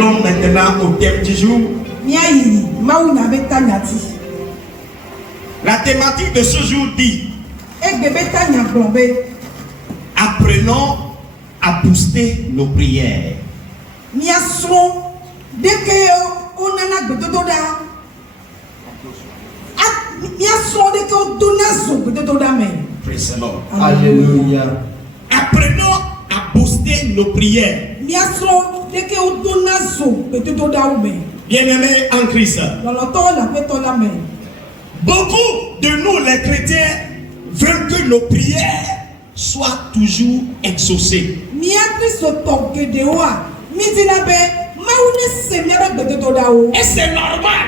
Allons maintenant au thème du jour. La thématique de ce jour dit: apprenons à booster nos prières. Praise the Lord. Alléluia. Apprenons à booster nos prières. Bien-aimés en Christ, beaucoup de nous les chrétiens veulent que nos prières soient toujours exaucées. Et c'est normal.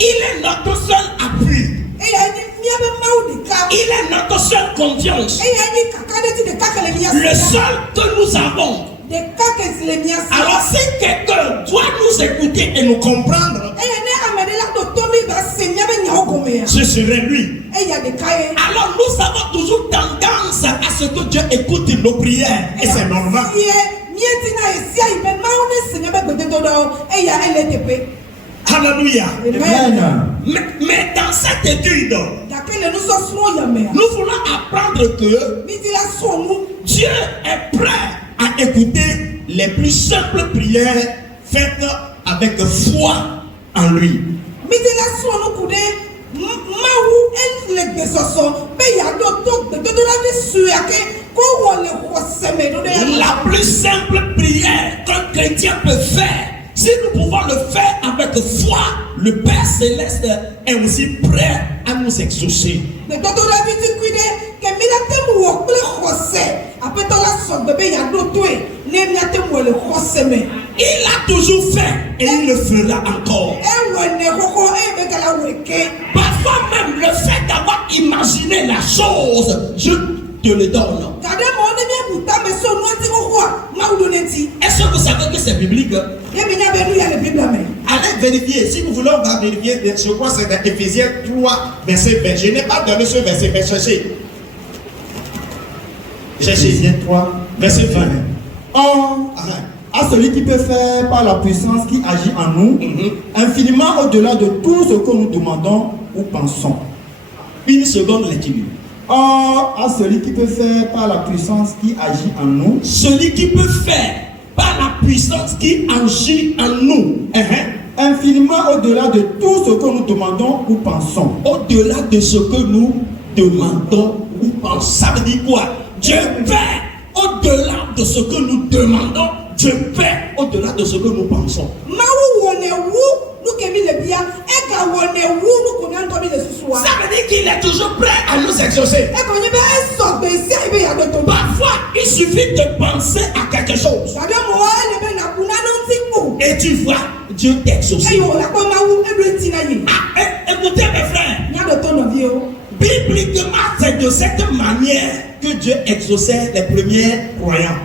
Il est notre seul appui. Il est notre seule confiance. Le seul que nous avons. Alors si quelqu'un doit nous écouter et nous comprendre, ce serait lui. Alors nous avons toujours tendance à ce que Dieu écoute nos prières. Et c'est normal. Alléluia. Mais dans cette étude, nous voulons apprendre que Dieu est prêt à écouter les plus simples prières faites avec foi en lui. La plus simple prière qu'un chrétien peut faire, si nous pouvons le faire avec foi, le Père Céleste est aussi prêt à nous exaucer. Il a toujours fait et il le fera encore. Parfois même le fait d'avoir imaginé la chose, je te le donne. Est-ce que vous savez que c'est biblique? Allez vérifier. Si vous voulez, on va vérifier. Je crois que c'est dans Éphésiens 3, verset 20. Je n'ai pas donné ce verset, mais cherchez. Éphésiens 3, verset 20. Or, à celui qui peut faire par la puissance qui agit en nous, infiniment au-delà de tout ce que nous demandons ou pensons. Une seconde lecture. Or, à celui qui peut faire par la puissance qui agit en nous, celui qui peut faire par la puissance qui agit en nous, infiniment au-delà de tout ce que nous demandons ou pensons. Au-delà de ce que nous demandons ou pensons. Ça veut dire quoi? Dieu fait au-delà de ce que nous demandons. Dieu fait au-delà de ce que nous pensons. Ça veut dire qu'il est toujours prêt à nous exaucer. Parfois, il suffit de penser à quelque chose. Et tu vois Dieu t'exaucer. Écoutez mes frères. Bibliquement, c'est de cette manière que Dieu exauçait les premiers croyants.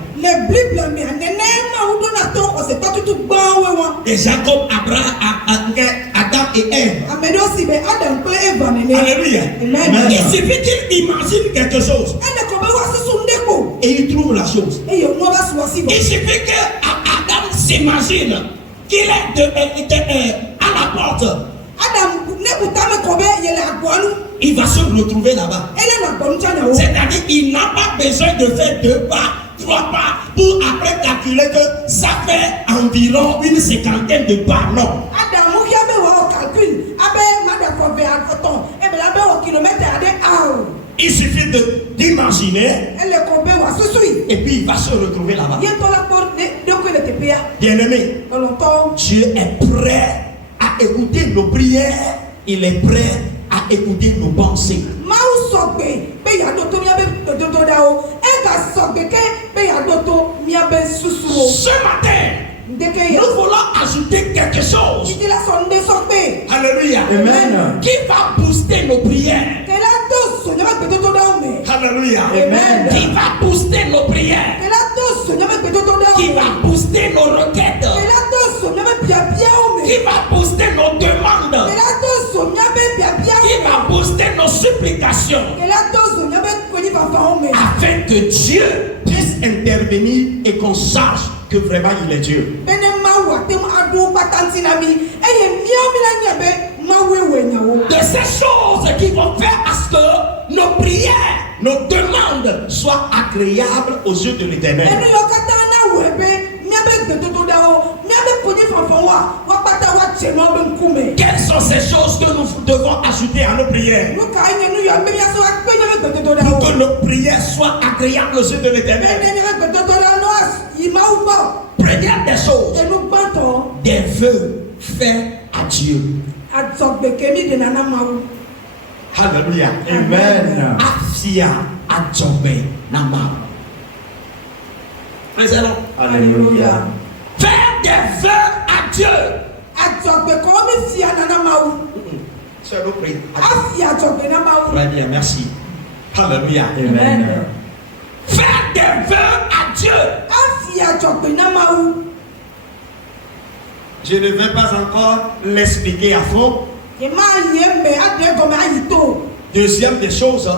Et Jacob, Abraham, Adam et Ève. Alléluia. Il suffit qu'il imagine quelque chose. Et il trouve la chose. Il suffit que Adam s'imagine qu'il est à la porte. Il va se retrouver là-bas. C'est-à-dire qu'il n'a pas besoin de faire 2 pas, 3 pas pour après calculer que ça fait environ une cinquantaine de pas. Non. Il suffit d'imaginer et puis il va se retrouver là-bas. Bien-aimé, Dieu est prêt à écouter nos prières. Il est prêt à écouter nos pensées. Ce matin, nous voulons ajouter quelque chose. Alléluia. Amen. Qui va booster nos prières. Alléluia. Amen. Qui va booster nos prières. Qui va booster nos requêtes. Qui va booster nos demandes. Qui va booster nos supplications. Afin que Dieu puisse intervenir et qu'on sache que vraiment il est Dieu. De ces choses qui vont faire à ce que nos prières, nos demandes soient agréables aux yeux de l'Éternel. Quelles sont ces choses que nous devons ajouter à nos prières pour que nos prières soient agréables aux yeux de l'Éternel? Première des choses, des vœux faits à Dieu. Alléluia. Amen. Afia adjombe nama. Présent. Alléluia. Faire des vœux à Dieu. C'est le prix. Très bien, merci. Alléluia. Amen. Faire des vœux à Dieu. Je ne vais pas encore l'expliquer à fond. Deuxième des choses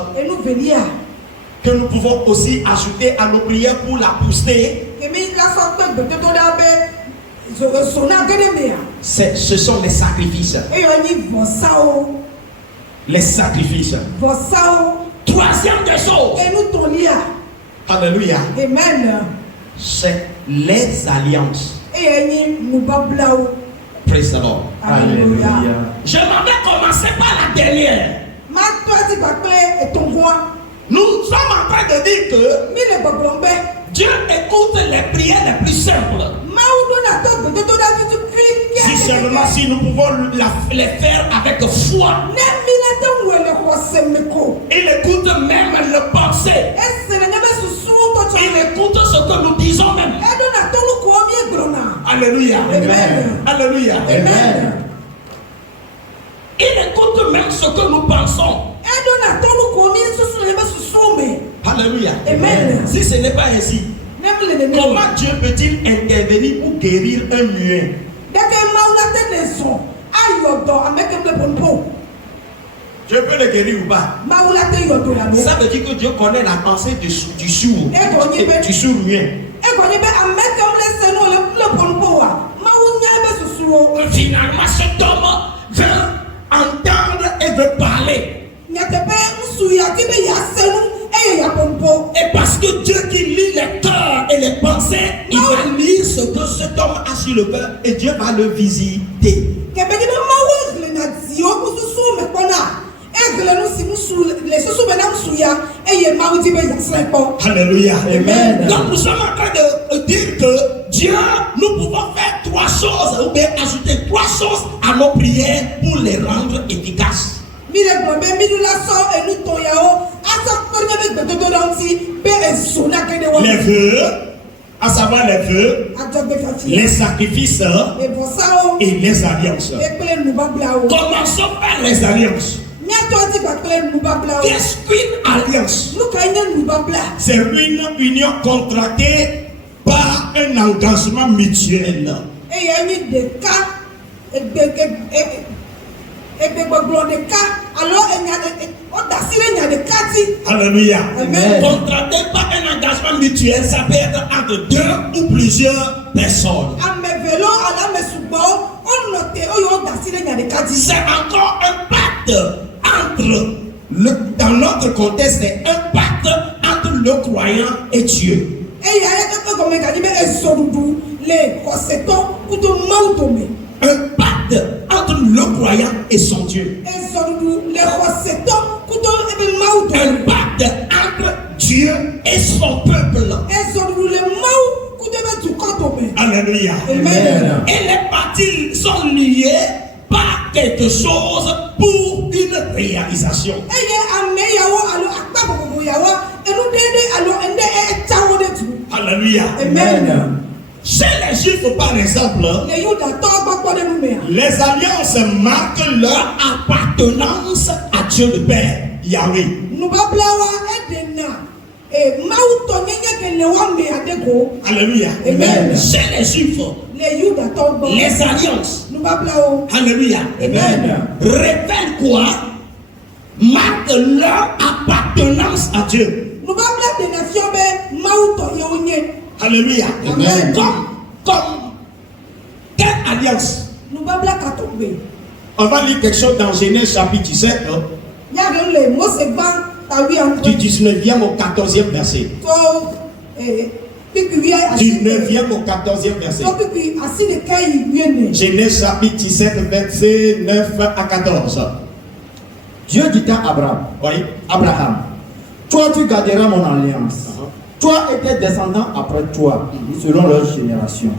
que nous pouvons aussi ajouter à nos prières pour la booster, ce sont les sacrifices. Les sacrifices. Troisième des choses. Alléluia. Amen. C'est les alliances. Praise the Lord. Alléluia. Je m'en vais commencer par la dernière. Nous sommes en train de dire que Dieu écoute les prières les plus simples. Si seulement si nous pouvons les faire avec foi. Il écoute même le pensée. Il écoute ce que nous disons même. Alléluia. Amen. Alléluia. Amen. Il écoute même ce que nous pensons. Alléluia. Amen. Si ce n'est pas ainsi, comment Dieu peut-il intervenir pour guérir un muet? Dieu peut le guérir ou pas? Ça veut dire que Dieu connaît la pensée du sourd, du sourd-muet. Finalement, cet homme veut entendre et veut parler. Et parce que Dieu qui lit les cœurs et les pensées, il va lire ce que cet homme a sur le cœur et Dieu va le visiter. Alléluia. Amen. Donc nous sommes en train de dire que Dieu, nous pouvons faire trois choses ou bien ajouter trois choses à nos prières pour les rendre efficaces. Les vœux, à savoir les vœux, les sacrifices et les alliances. Commençons par les alliances. Qu'est-ce qu'une alliance? C'est une union contractée par un engagement mutuel. Alléluia. Amen. Contracté par un engagement mutuel, ça peut être entre deux ou plusieurs personnes. C'est encore un pacte entre dans notre contexte, c'est un pacte entre le croyant et Dieu. Un pacte entre le croyant et son Dieu. Un pacte entre Dieu et son peuple. Alléluia. Amen. Et les parties sont liées par quelque chose pour une réalisation. Alléluia. Amen. Chez les Juifs, par exemple, les alliances marquent leur appartenance à Dieu le Père, Yahweh. Alléluia. Amen. Chez les Juifs, les alliances, alléluia, Amen. révèlent quoi? Marquent leur appartenance à Dieu. Alléluia. Amen. Comme quelle alliance? On va lire quelque chose dans Genèse chapitre 17, du 19e au 14e verset. Du 9e au 14e verset. Genèse chapitre 17, verset 9 à 14. Dieu dit à Abraham, Oui. Abraham, toi tu garderas mon alliance. Toi et tes descendants après toi, selon leur génération.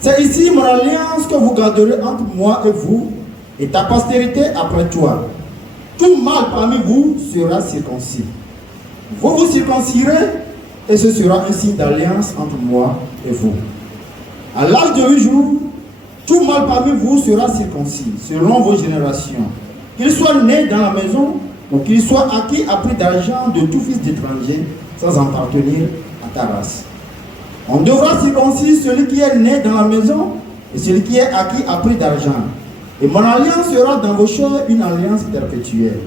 C'est ici mon alliance que vous garderez entre moi et vous, et ta postérité après toi. Tout mâle parmi vous sera circoncis. Vous vous circoncirez, et ce sera un signe d'alliance entre moi et vous. À l'âge de 8 jours, tout mâle parmi vous sera circoncis, selon vos générations. Qu'il soit né dans la maison, ou qu'il soit acquis à prix d'argent de tout fils d'étranger, sans appartenir à ta race. On devra circoncire celui qui est né dans la maison et celui qui est acquis à prix d'argent. Et mon alliance sera dans vos chairs une alliance perpétuelle.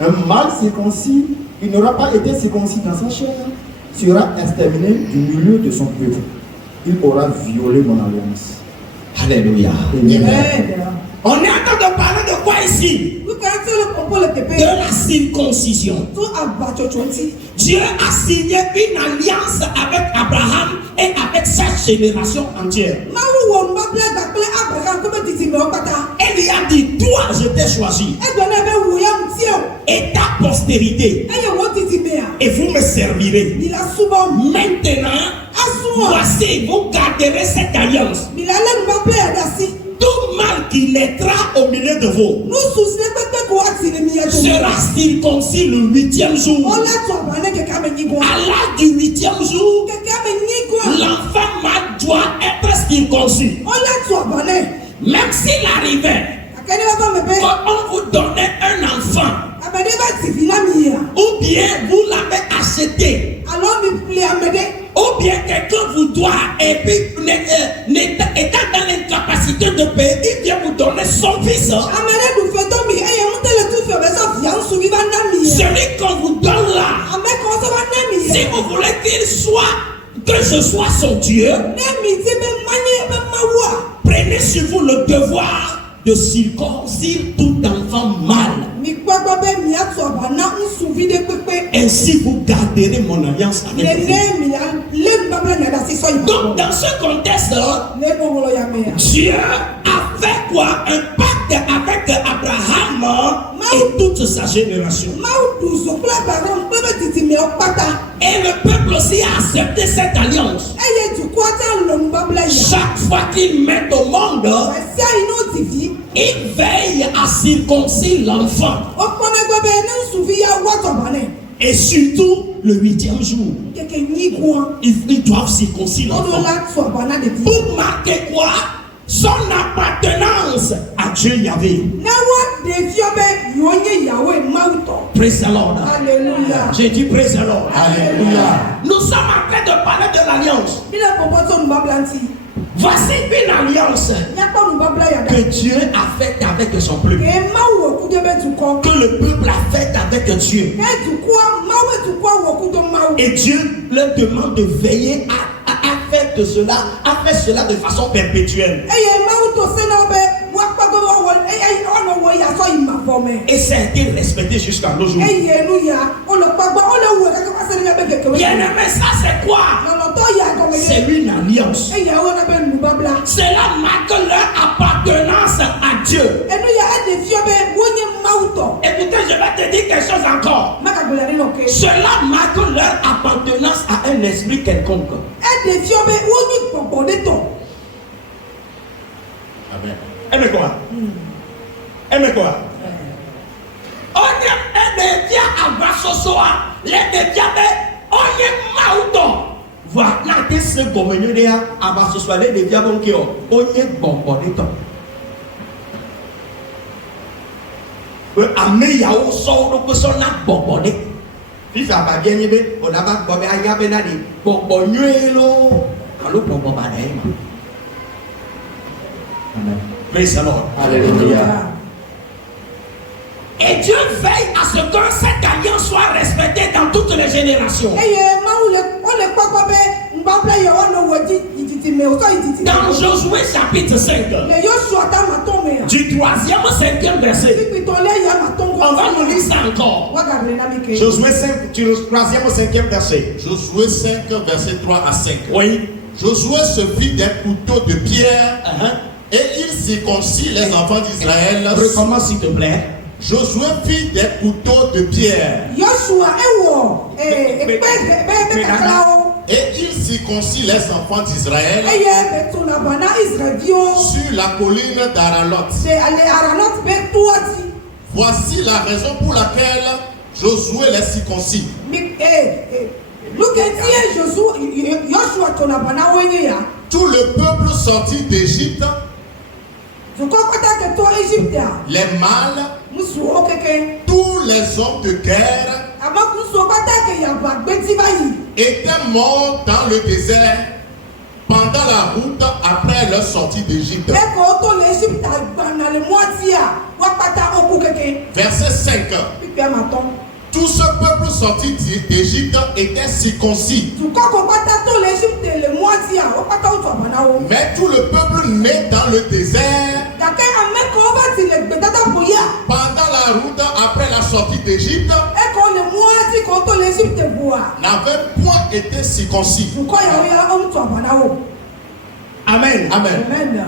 Un mâle circoncis qui n'aura pas été circoncis dans sa chair sera exterminé du milieu de son peuple. Il aura violé mon alliance. Alléluia. Amen. On est en train de parler de quoi ici? De la circoncision. Dieu a signé une alliance avec Abraham et avec sa génération entière. Il lui a dit, toi je t'ai choisi et ta postérité et vous me servirez. Maintenant, voici, vous garderez cette alliance. Tout mal qui naîtra au milieu de vous sera circoncis le 8e jour. À l'âge du 8e jour, l'enfant mâle doit être circoncis. Même s'il arrivait qu'on vous donnait un enfant, ou bien vous l'avez acheté, ou bien quelqu'un vous doit, et puis étant dans l'incapacité de payer, il vient vous donner son fils. Celui qu'on vous donne là, si vous voulez qu'il soit, que je sois son Dieu, prenez sur vous le devoir de circoncire tout enfant mâle. Ainsi vous garderez mon alliance avec vous. Donc dans ce contexte, Dieu a fait quoi? Un pacte avec Abraham et toute sa génération. Et le peuple aussi a accepté cette alliance. Chaque fois qu'il met au monde, il veille à circoncire l'enfant. Et surtout le 8e jour, ils doivent circoncire l'enfant. Pour marquer quoi? Son appartenance à Dieu Yahvé. Praise the Lord. Alléluia. J'ai dit praise the Lord. Alléluia. Nous sommes en train de parler de l'alliance. Voici une alliance que Dieu a faite avec son peuple. Que le peuple a faite avec Dieu. Et Dieu leur demande de veiller à faire cela de façon perpétuelle. Et ça a été respecté jusqu'à nos jours. Bien-aimé, ça c'est quoi? C'est une alliance. Cela marque leur appartenance à Dieu. Écoutez, je vais te dire quelque chose encore. Cela marque leur appartenance à un esprit quelconque. Amen. Aimez quoi? Aimez quoi? On est un dévia à Bassosoa. Les dévias, on est mauton. Voilà, la ce gouvernement à Bassosoa, les dévias, on est bon. Amé yao sort de son abonné. Puis ça va bien, on a pas bobé à Yabenadi. Bonnuelo. Alors, bon, praise the Lord. Alléluia. Et Dieu veille à ce que cette alliance soit respectée dans toutes les générations. Dans Josué chapitre 5, du 3e au 5e verset, on va nous lire ça encore. Josué 5, du 3e au 5e verset. Josué 5, verset 3 à 5. Oui. Josué se fit des couteaux de pierre et il circoncit les enfants d'Israël. Recommence s'il te plaît. Josué fit des couteaux de pierre et il circoncit les enfants d'Israël sur la colline d'Aralot. Voici la raison pour laquelle Josué les circoncit. Tout le peuple sorti d'Égypte, les mâles, tous les hommes de guerre étaient morts dans le désert pendant la route après leur sortie d'Égypte. Verset 5. Tout ce peuple sorti d'Égypte était circoncis. Mais tout le peuple né dans le désert, pendant la route après la sortie d'Égypte, n'avait point été circoncis. Amen. Amen.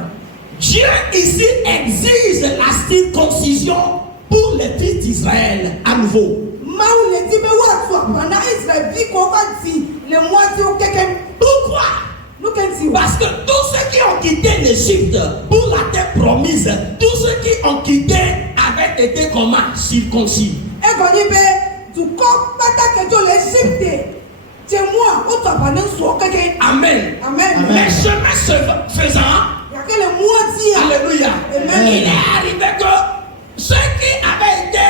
Dieu ici exige la circoncision pour les fils d'Israël à nouveau. Pourquoi? Parce que tous ceux qui ont quitté l'Égypte pour la terre promise, tous ceux qui ont quitté avaient été comment? Circoncis. Amen. Mais chemin faisant, alléluia, il est arrivé que ceux qui avaient été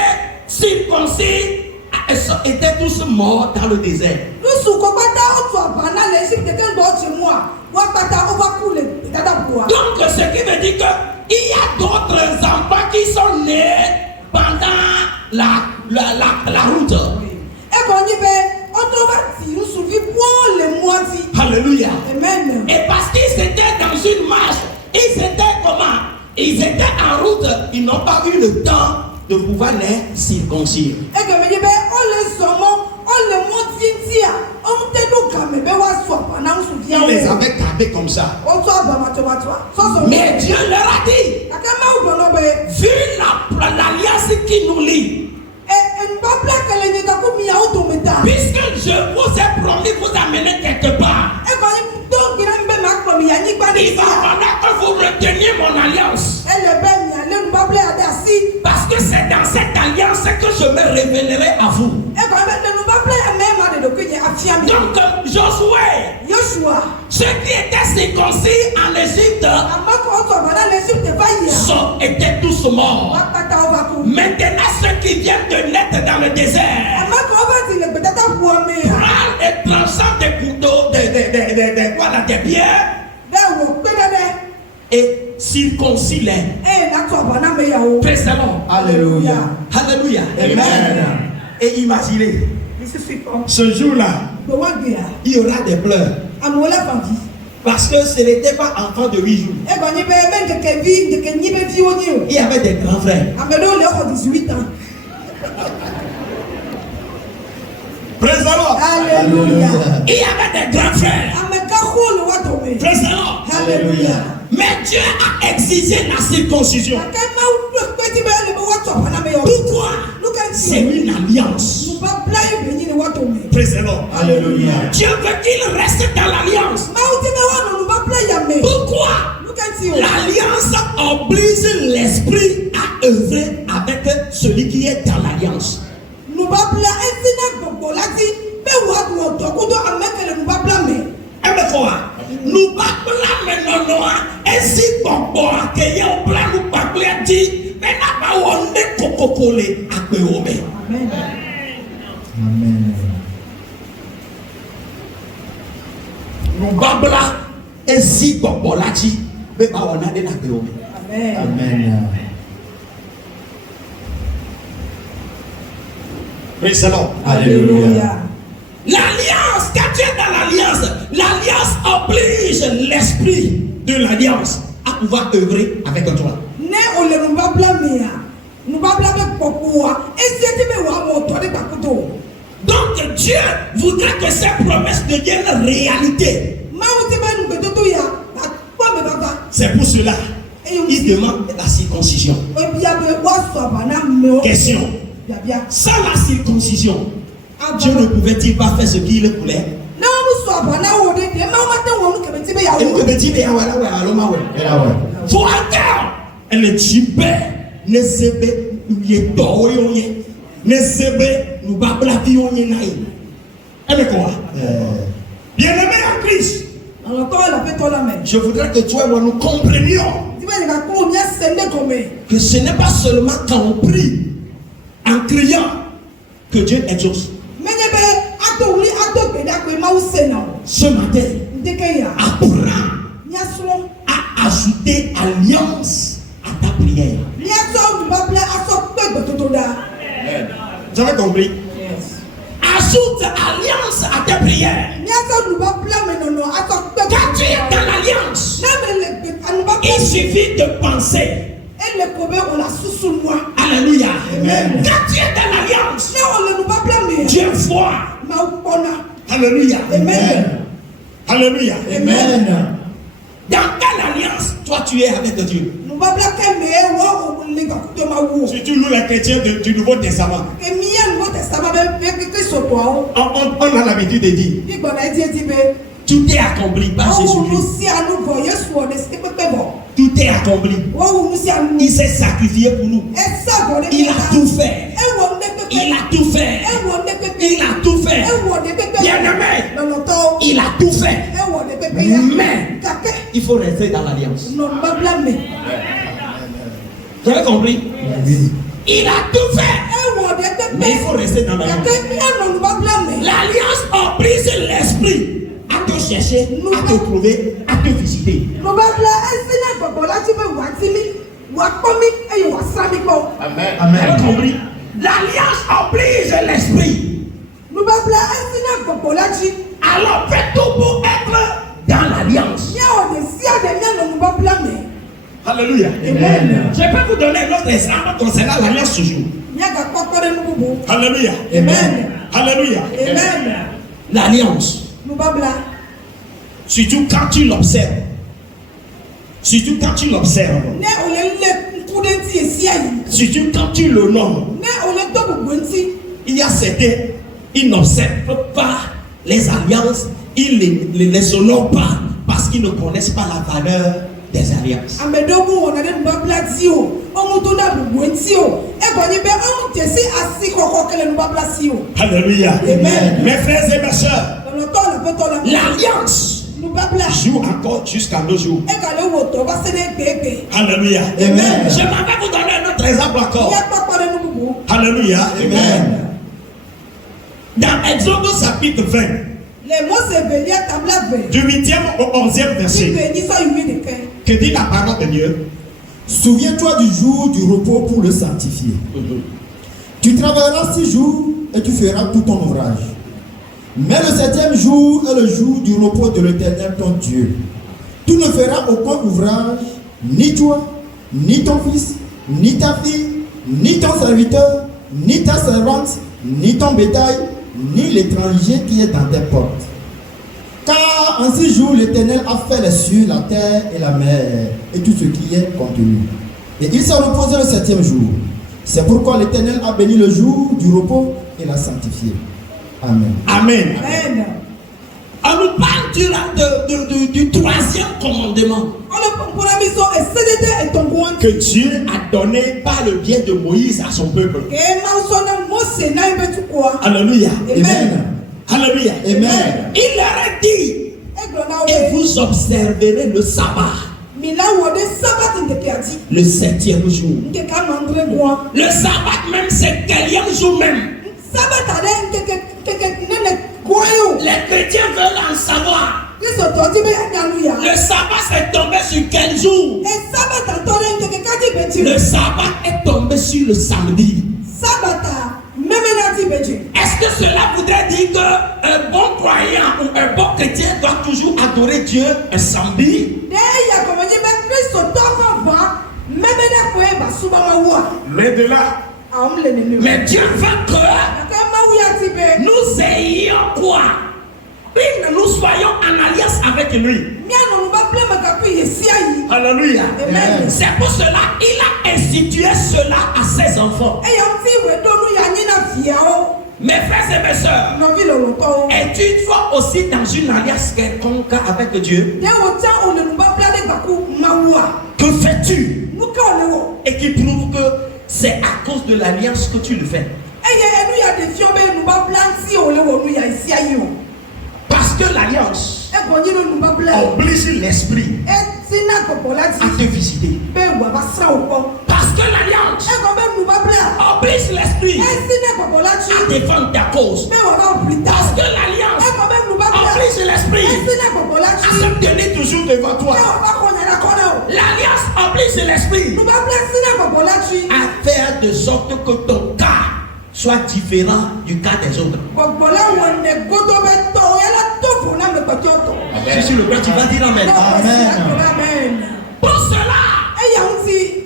circoncis étaient tous morts dans le désert. Donc ce qui veut dire qu'il y a d'autres enfants qui sont nés pendant la route. Alléluia. Amen. Et parce qu'ils étaient dans une marche, ils étaient comment? Ils étaient en route, ils n'ont pas eu le temps de pouvoir les circoncire. Il les avait gardés comme ça. Mais Dieu leur a dit, vu l'alliance qui nous lie, puisque je vous ai promis vous amener quelque part, il va falloir que vous reteniez mon alliance. Parce que c'est dans cette alliance que je me révélerai à vous. Donc Josué, ceux qui étaient circoncis en Égypte étaient tous morts. Maintenant ceux qui viennent de naître dans le désert, prends et tranchant des couteaux, des pierres et circoncis-les. Praise the Lord. Alléluia. Alléluia. Amen. Et imaginez, ce jour-là, il y aura des pleurs. Parce que ce n'était pas enfant de 8 jours. Il y avait des grands frères. Praise the Lord. Alléluia. Il y avait des grands frères. Praise the Lord. Alléluia. Mais Dieu a exigé la circoncision. Pourquoi? C'est une alliance. Praise the Lord. Alléluia. Dieu veut qu'il reste dans l'alliance. Pourquoi? L'alliance oblige l'esprit à œuvrer avec celui qui est dans l'alliance. Nous pas non ainsi bon que y'a plan nous pas dit mais n'a pas on est coco-collé à Péomé. Amen. Amen. Nous babla ainsi bon dit mais pas on a des à Péomé. Amen. Amen. Praise the Lord. Alléluia. L'alliance, quand tu es dans l'alliance oblige l'esprit de l'alliance à pouvoir œuvrer avec toi. Donc Dieu voudrait que ces promesses deviennent réalité. C'est pour cela il demande la circoncision. Question. Sans la circoncision, Dieu ne pouvait-il pas faire ce qu'il voulait? Faut attendre. Elle dit ne sebe ye doyoye ne sebe nous ba blavi onye naï. Elle quoi? Bien-aimé en Christ. Je voudrais que toi et moi nous comprenions que ce n'est pas seulement quand on prie en criant que Dieu exauce. Ce matin, Abraham a ajouté alliance à ta prière. Vous avez compris? Ajoute alliance à tes prières. Quand tu es dans l'alliance, il suffit de penser. Alléluia. Amen. Quand tu es dans l'alliance, Dieu voit. Alléluia. Amen. Alléluia. Amen. Dans quelle alliance, toi tu es avec Dieu? Si tu loues les chrétiens du Nouveau Testament, on a l'habitude de dire tout est accompli par Jésus-Christ. Tout est accompli. Il s'est sacrifié pour nous. Il a tout fait. Il a tout fait. Il a tout fait. Bien-aimé, il a tout fait. Mais il faut rester dans l'alliance. Vous avez compris? Il a tout fait. Mais il faut rester dans l'alliance. L'alliance oblige l'esprit à te chercher, à te trouver, à te visiter. Amen. Vous avez compris? L'alliance oblige l'esprit. Alors fais tout pour être dans l'alliance. Alléluia. Amen. Je peux vous donner un autre exemple concernant l'alliance toujours. Alléluia. Amen. Alléluia. Amen. L'alliance. Surtout quand tu l'observes. Surtout quand tu l'observes. Surtout quand tu le nommes. Il y a certains, ils n'observent pas les alliances, ils ne les honorent pas parce qu'ils ne connaissent pas la valeur des alliances. Alléluia. Amen. Mes frères et mes soeurs, l'alliance joue encore jusqu'à nos jours. Alléluia. Amen. Je m'en vais vous donner un autre exemple encore. Alléluia. Amen. Dans Exode chapitre 20, du 8e au 11e verset, que dit la parole de Dieu? Souviens-toi du jour du repos pour le sanctifier. Tu travailleras 6 jours et tu feras tout ton ouvrage. Mais le 7e jour est le jour du repos de l'Éternel ton Dieu. Tu ne feras aucun ouvrage, ni toi, ni ton fils, ni ta fille, ni ton serviteur, ni ta servante, ni ton bétail, ni l'étranger qui est dans tes portes. Car en 6 jours, l'Éternel a fait les cieux, la terre et la mer, et tout ce qui est contenu. Et il s'est reposé le 7e jour. C'est pourquoi l'Éternel a béni le jour du repos et l'a sanctifié. Amen. Amen. On nous parle du 3e commandement que Dieu a donné par le biais de Moïse à son peuple. Alléluia. Amen. Alléluia. Amen. Il leur a dit, et vous observerez le sabbat, le 7e jour. Le sabbat même, c'est quel jour même? Les chrétiens veulent en savoir. Le sabbat s'est tombé sur quel jour? Le sabbat est tombé sur le samedi. Est-ce que cela voudrait dire qu'un bon croyant ou un bon chrétien doit toujours adorer Dieu un samedi? Mais de là, mais Dieu veut que nous ayons quoi? Que nous soyons en alliance avec lui. Alléluia. C'est pour cela qu'il a institué cela à ses enfants. Mes frères et mes sœurs, es-tu aussi dans une alliance quelconque avec Dieu? Que fais-tu? Et qui prouve que c'est à cause de l'alliance que tu le fais. Parce que l'alliance oblige l'esprit à te visiter. Parce que l'alliance oblige l'esprit à défendre ta cause. Parce que l'alliance oblige l'esprit à se tenir toujours devant toi. L'alliance oblige l'esprit à faire de sorte que ton cas soit différent du cas des autres. Si sur le plan, tu vas dire amen. Amen. Pour cela,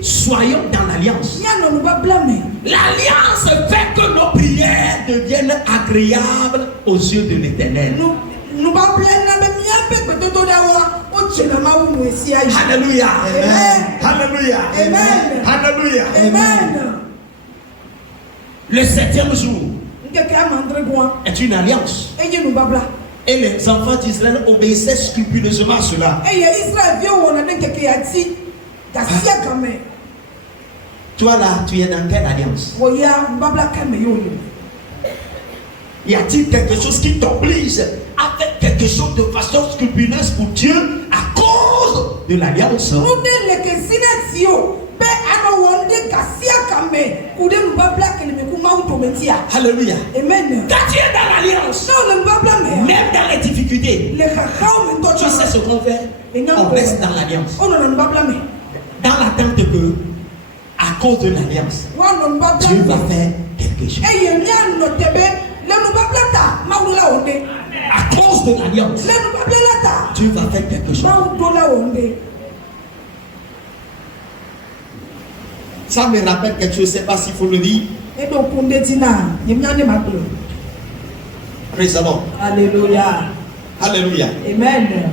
soyons dans l'alliance. L'alliance fait que nos prières deviennent agréables aux yeux de l'Éternel. Alléluia. alléluia, Amen. alléluia. Amen. Le 7e jour est une alliance. Et les enfants d'Israël obéissaient scrupuleusement à cela. Toi là, tu es dans quelle alliance? Y a-t-il quelque chose qui t'oblige à faire quelque chose de façon scrupuleuse pour Dieu à cause de l'alliance? Alléluia. Amen. Quand tu es dans l'alliance, même dans les difficultés, tu sais ce qu'on fait? On reste dans l'alliance. Dans l'attente que, à cause de l'alliance, Dieu va faire quelque chose. À cause de l'alliance, Dieu va faire quelque chose. Ça me rappelle quelque chose, je ne sais pas s'il faut le dire. Praise the Lord. Alléluia. Alléluia. Amen.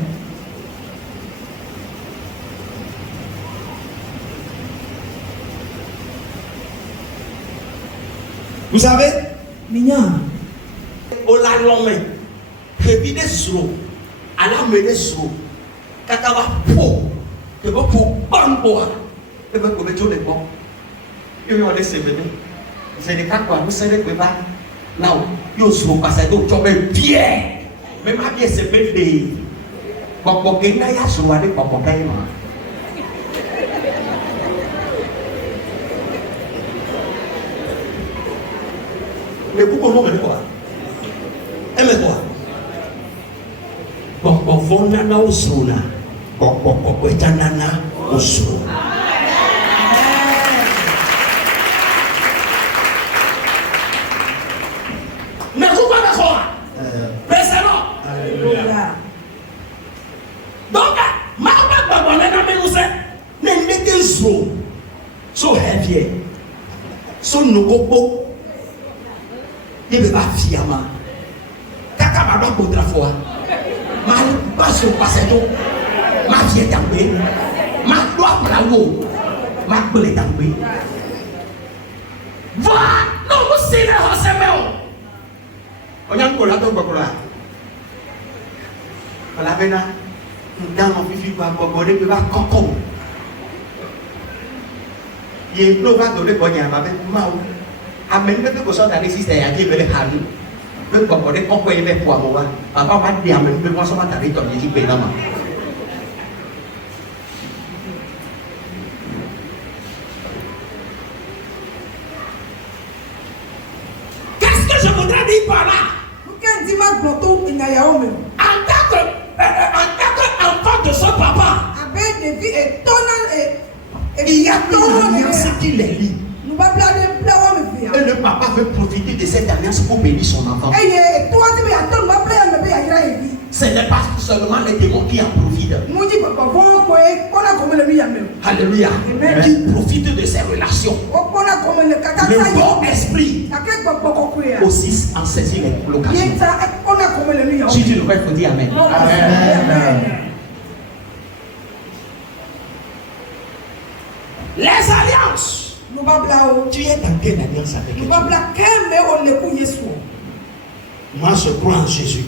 Vous savez, Olalome, kebi de sro, alame de sro, katawa po, kebo po bamboa, kebo po bejo de po. Yo ode se bebe. C'est des cas quoi, vous savez que pas. Now, yo sro parce que tu es bien. Même à bien se bebe. Popo kena ya sro ade popo kai ma. Mais pourquoi on me quoi? Aime-toi. Popo fona na usuna. Popo popo etanana usuna. Mais vous pas d'accord? Précédent. Alléluia. Donc, ma papa na me use. Ne mete so heavy. So nokopo. Il ne va pas fièrement. Kaka ma doit contre foi. Ma passe au passé d'eau. Ma vie est tombée. Ma doit bravo. Ma boule est tombée. Voilà. Non, vous savez, on s'est mis. On y a un peu là, donc, voilà. Voilà, maintenant. Dans mon fifi, on va border, on va concombre. Il y a un peu de bonheur avec moi. Amen với cái cuộc sống đại đi xí à chỉ về hành với còn có đấy có quay về quà một à có bắt đi mình với con số bắt đại đi toàn gì chỉ về đâu mà qu'est-ce que je voudrais dire par là? En tant qu'enfant de son papa, il y a une alliance qui les lie. Et le papa veut profiter de cette alliance pour bénir son enfant. Ce n'est pas seulement les démons qui en profitent. Alléluia. Qui profitent de ces relations. Le bon esprit aussi en saisit l'occasion. Si tu le fais, il faut dire Amen. Amen. Les alliances. Tu es dans quelle alliance avec Dieu? Moi, je crois en Jésus.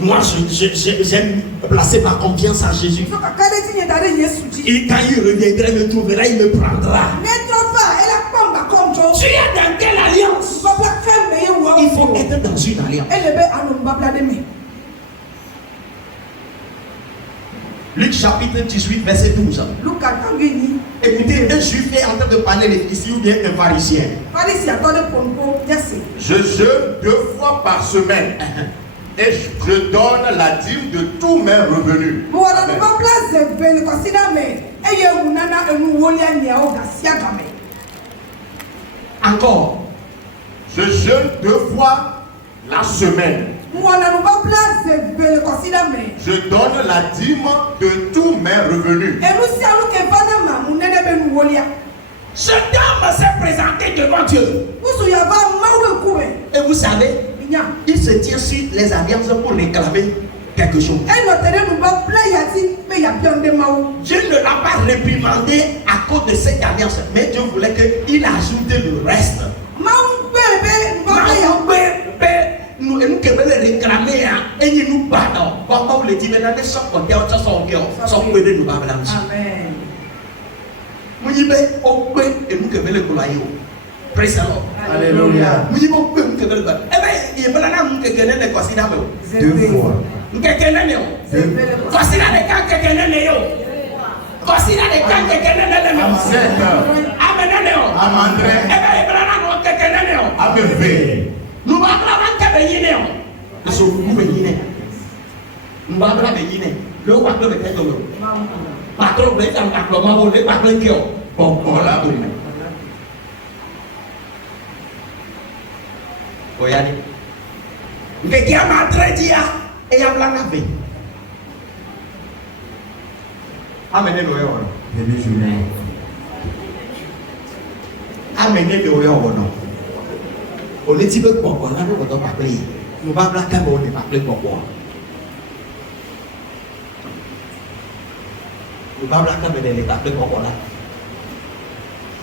Moi, j'aime placer ma confiance en Jésus. Et quand il reviendra, il me trouvera, il me prendra. Tu es dans quelle alliance? Il faut être dans une alliance. Luc chapitre 18, verset 12. Écoutez, un juif est en train de parler ici ou bien un pharisien. Je jeûne 2 fois par semaine et je donne la dîme de tous mes revenus. Encore. Je jeûne 2 fois la semaine. Je donne la dîme de tous mes revenus. Ce homme s'est présenté devant Dieu. Et vous savez, il se tient sur les alliances pour réclamer quelque chose. Dieu ne l'a pas réprimandé à cause de cette alliance, mais Dieu voulait qu'il ajoute le reste. Nous devons réclamer et nous battons. Comment le dit maintenant, praise the Lord. Alléluia. 2 fois. Amenez le royaume au nom. On est dit que pourquoi là nous ne pas prier. Nous va pas quand on ne pas prier pourquoi. Nous va pas quand on ne pas prier pourquoi là.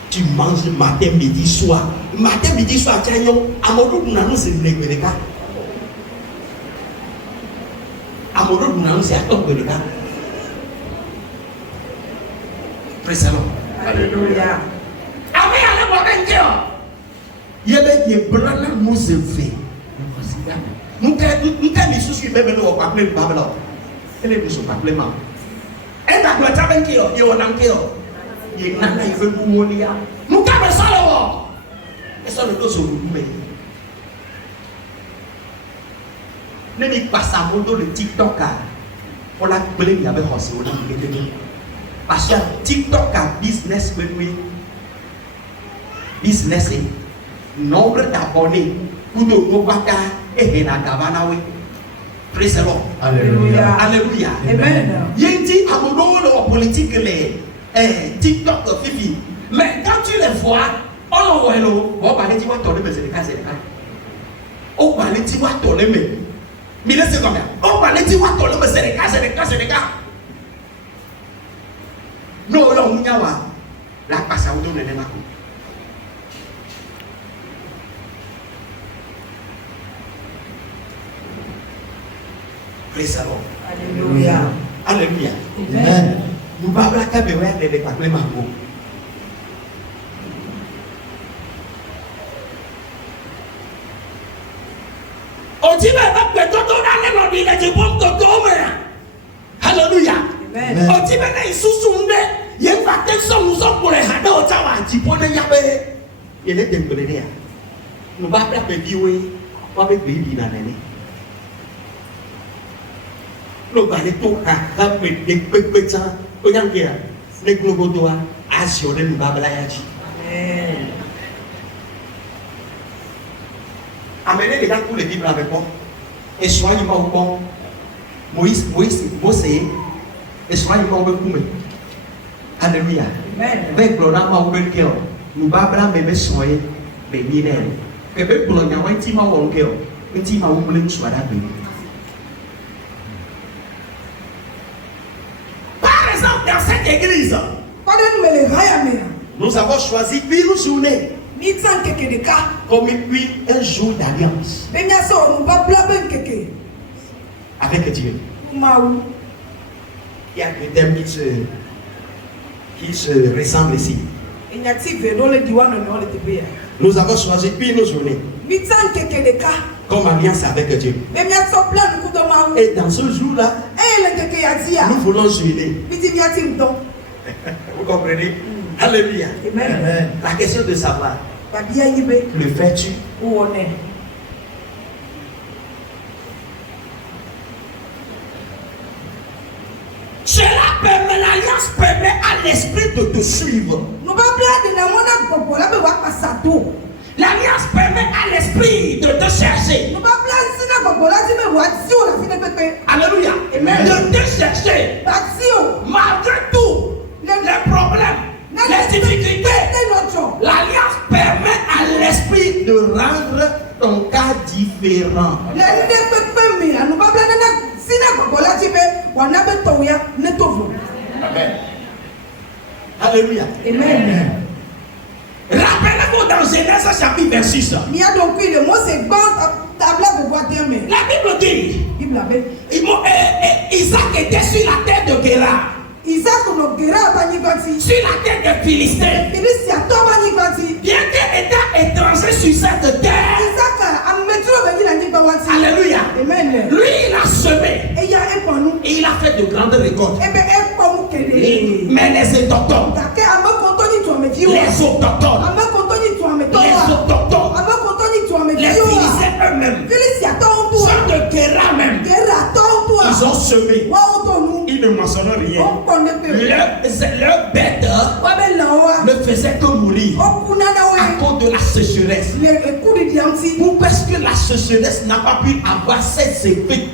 Tu manges matin, midi, soir. Matin, midi, soir, tu as eu amoureux nous n'avons c'est le cas. Amoureux nous n'avons c'est à top de le cas. Praise the Lord. Alléluia. Il y avait des blancs nous élevés. Nous avons sous même nous pas plein de Babylone. Et les nous pas plein. Et la gloire t'avait qui il y a un qui il n'a pas eu de mourir. Nous avons ça là. Et ça le dos sur nous mais. Ne m'y passe à mon dos le TikTok pour la blé il y avait aussi on a parce que TikTok a business with me. Business nombre d'abonnés pour de Gobaka et Henagavanawe. Praise the Lord. Alléluia. Alléluia. Amen. Yenti amono le politique les TikTok fifi. Mais quand tu les vois, on voit le on va dire toi mais c'est le cas c'est le cas. On va dire toi mais laissez comme ça. On va dire toi mais c'est le cas c'est le cas c'est le cas. Non on n'y a pas. La passe à autour de l'éma. Praise the Lord. Alléluia. Alléluia. Amen. Nous ne pouvons pas faire des papes mango. On dit que tout le monde a dit que alléluia. On dit que les sous-sondés, il y a pas de son nous sommes pour les hada au tawa, tu peux les yabe. Il est déclaré. Nous ne pouvons pas faire vivre avec baby dans l'année. Lo bale to ka me de pepeta o yang kia ne globo doa asio de babala ya ji Amenez les gars pour les Bibles avec moi. Et soyez-moi au bon. Moïse, et soyez-moi au bon. Alléluia. Avec l'honneur au bon cœur. Nous babla bébé soyez bébé nègre. Bébé pour le nyawa intima au cœur. Intima au bleu soit là bébé. Par exemple, dans cette église, nous avons choisi une journée comme un jour d'alliance avec Dieu. Il y a des thèmes qui se ressemblent ici. Nous avons choisi une journée comme alliance avec Dieu. Et dans ce jour-là, nous voulons jeûner. Vous comprenez? Alléluia. Amen. La question de savoir, le fais-tu? Où on est? Cela permet, l'alliance permet à l'esprit de te suivre. L'alliance permet à l'esprit de te chercher. Alléluia. De te chercher. Malgré tout, les problèmes, les difficultés, l'alliance permet à l'esprit De rendre ton cas différent. Amen. Alléluia. Amen. Rappelez-vous dans Genèse chapitre 26. La Bible dit Isaac était sur la terre de Guérar, sur la terre des Philistins. Bien qu'étant étranger sur cette terre, alléluia, lui il a semé et il a fait de grandes récoltes. Mais les autochtones, les Philistins eux-mêmes, ceux de Guérar même, ils ont semé. Ils ne mentionnaient rien. Leur bête ne faisait que mourir à cause de la sécheresse. Parce que la sécheresse n'a pas pu avoir ces effets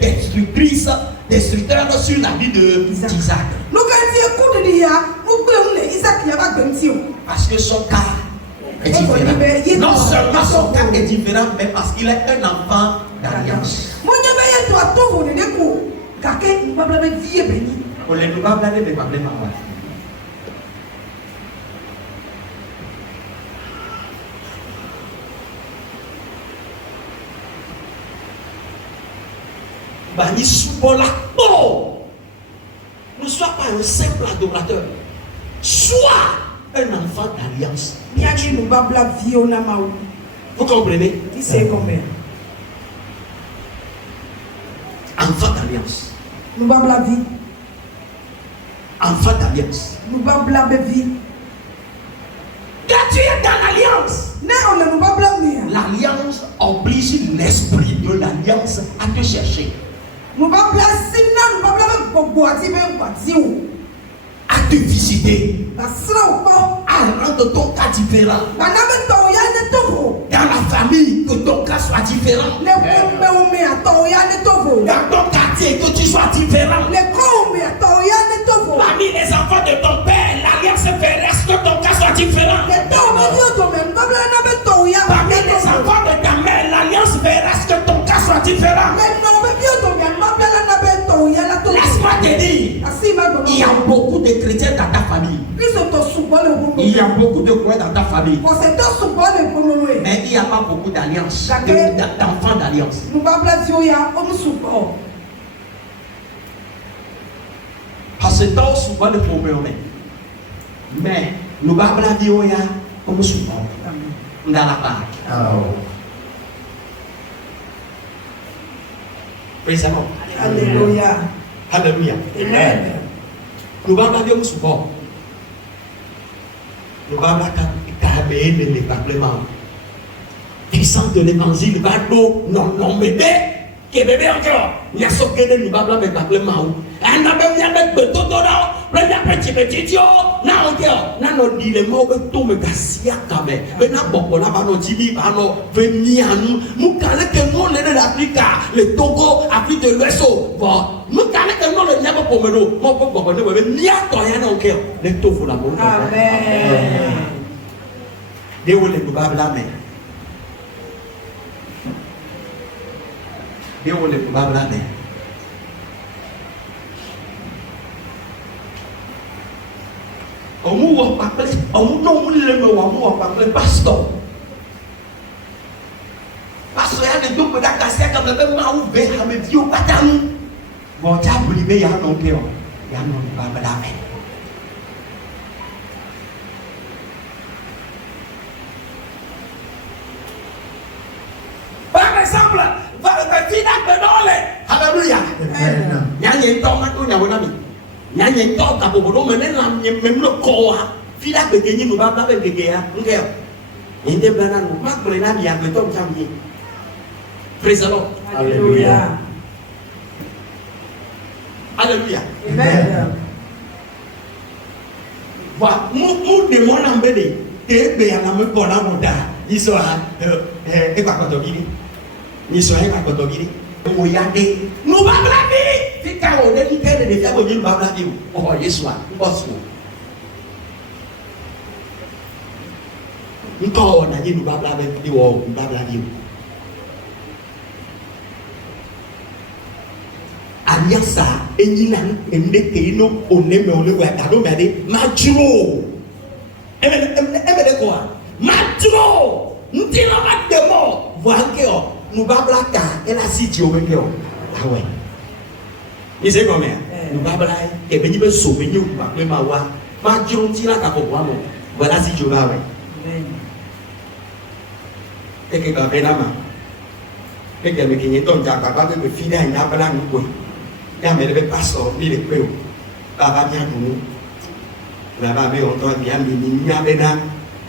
destructeurs sur la vie d'Isaac. Parce que son cas est différent. Non seulement son cas est différent, mais parce qu'il est un enfant d'alliance. Ne sois pas un simple adorateur, sois un enfant d'alliance. Vous comprenez? Enfant d'alliance. Enfant d'alliance. Quand tu es dans l'alliance, l'alliance oblige l'esprit de l'alliance à te chercher, à te visiter, à rendre ton cas différent. Dans la famille, que ton cas soit différent. Dans ton quartier, que tu sois différent. Parmi les enfants de ton père, l'alliance fait que ton cas soit différent. Parmi les enfants de ta mère, l'alliance fait que ton cas soit différent. Laisse-moi te dire, il y a beaucoup de chrétiens dans ta famille. Il y a beaucoup de croyants dans ta famille. Mais il n'y a pas beaucoup d'alliance, d'enfants d'alliance. Parce que toi, souvent, le problème. Mais nous ne pouvons pas dire comme souvent. Dans la part. Praise the Lord. Alléluia. Alléluia. Amen. Nous ne pouvons pas dire comme souvent. Nous ne pouvons pas calmer les parlements. Puissance de l'évangile, non, mais que bébé encore. Il y a ce que nous ne pouvons pas parlements. Un homme qui a besoin première petit petit na ondio na no di le mo be to me gasia kame be na boko la ba no tibi ba no ve mi anu mu kale ke mo le de l'Afrique le Togo Afrique de l'Ouest bon mu kale ke mo le nyabo ko me do mo boko ne be mi ato ya na ondio le to fu la mo Amen. de wo le babla me de wo le babla me Omu wa pakle, omu no mu le me wa mu wa pakle pastor. Pastor ya de do da kasia ka me be ma u be ha me vi o patam. Mo cha buli be ya no ke o. Ya no ba ba da me. Par exemple, va le fina de dole. Hallelujah. Amen. Nya nye to ma ko nya wona mi. Nyanyi to ka bobo me ne lam nye mem no ko ha fi da be genyi no ba ba be gege ya nge inde bana no ma ko na biya be to jam yi praise the Lord. Hallelujah. Hallelujah. Amen. Wa mu de mo na mbe de te be ya na me ko na mo da iso ha e kwa ko to gidi ni so e kwa ko to gidi mo ya de no ba bla ni Fika o de kere de fiabo nyi ba bla biu o Yesu a mbosu nko na nyi ba bla bi wo ba bla biu aliansa enyi na ende ke no oneme ole wa da do me de majuro eme de ko a majuro nti na ba de mo vanke o nu ba bla ka ela si ji o me ke o awe. Ni c'est combien? Nous va blayer. Et ben il veut sauver nous pas le mawa. Pas Dieu tira ta pour moi. Voilà si je vais avec. Et que ben là et que me kinye ton ja papa que me file à na bala nous quoi. Ya me le pasteur ni le peu. Baba bien nous. Baba be on toi bien ni nya bena.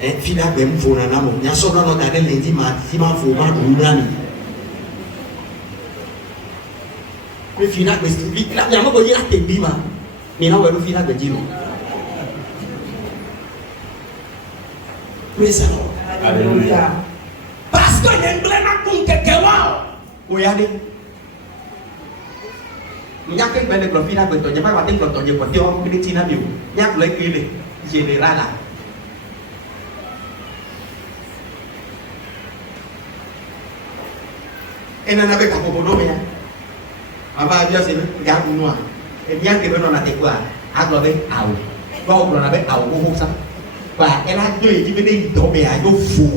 Et fila be mfona na mo. Nya so no na le lendi ma si ma fo ma du na ni. Le final de cette vie, là, il y a un peu de temps qui est mais là, on va le final de dire. Mais ça, Hallelujah. parce que il y a un plein de quelqu'un. Regardez. Il y a quelqu'un qui est final de temps, il y a pas de temps, il y a pas de temps, il y a pas de temps, il y a pas de temps, il y a pas de et n'en avait qu'à propos de rien. Apa dia sih enggak bunuh. Dia ke beno na te kwa. Aglo be au. Ba o na be au ho sa. Ba ela jo yi be de do be ayo fu.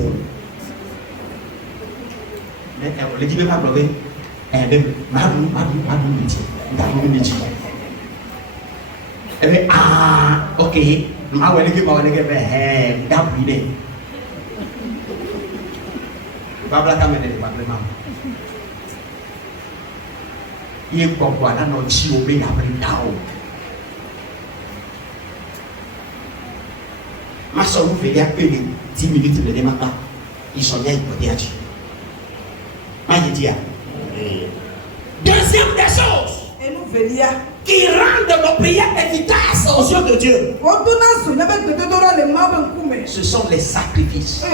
Ne e o le ji be ba be. Be ma bu ni ji. Nda bu ni ji. Be okay. Ma wele ke ba wele ke be da bu ni. Ba bla ka me de ba le ma. Il comprend là non si on veut après tao. Ma soeur vous fait appeler 10 minutes de démarrage. Ils sont bien hypothèques à Dieu. Ma dit deuxième des choses Et nous veillons. qui rendent nos prières efficaces aux yeux de Dieu. Ce sont les sacrifices.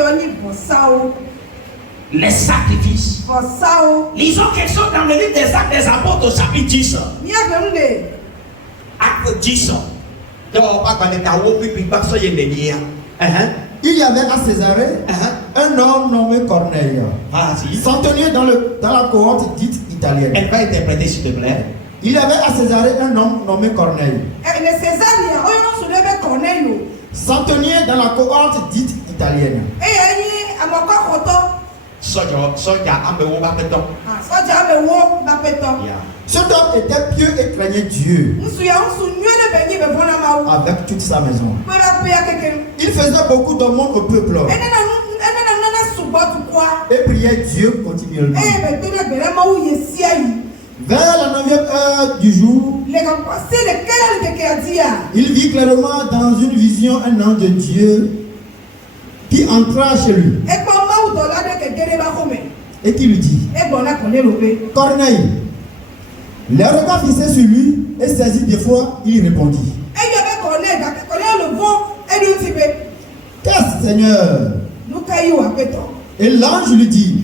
Les sacrifices. Lisons quelque chose dans le livre des Actes des Apôtres au chapitre 10. Acte 10. Il y avait à Césarée un homme nommé Corneille, centenier dans la cohorte dite italienne. Elle va interpréter s'il te plaît. Il y avait à Césarée un homme nommé Corneille, centenier dans la cohorte dite italienne. Cet homme était pieux et craignait Dieu avec toute sa maison. Il faisait beaucoup d'aumônes au peuple et priait Dieu continuellement. Vers la 9e heure du jour, il vit clairement dans une vision un ange de Dieu qui entra chez lui et qui lui dit: Corneille. Les regards fixés sur lui et saisi des fois, il répondit. Qu'est-ce, Seigneur? Et l'ange lui dit,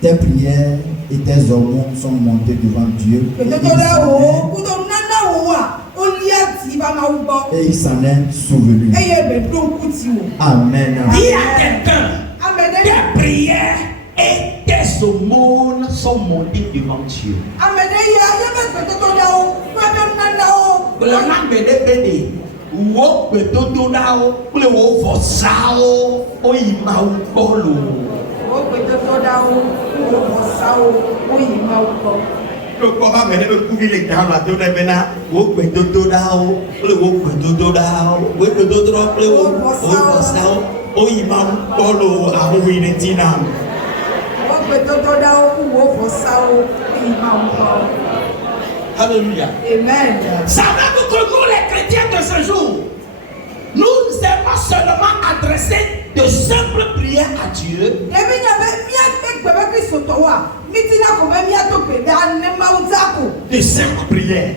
tes prières et tes aumônes sont montées devant Dieu. Et il s'en est souvenu. Amen. Dis à quelqu'un, tes prières et tes aumônes sont montées devant Dieu. Le combat mène le coup il est dans la donne maintenant au péto dao le au péto dao au péto dao le au sao au imam polo a ruine tinam. Alléluia. Amen. Savez-vous que nous les chrétiens de ce jour, nous aimons seulement adresser de simples prières à Dieu. De simples prières.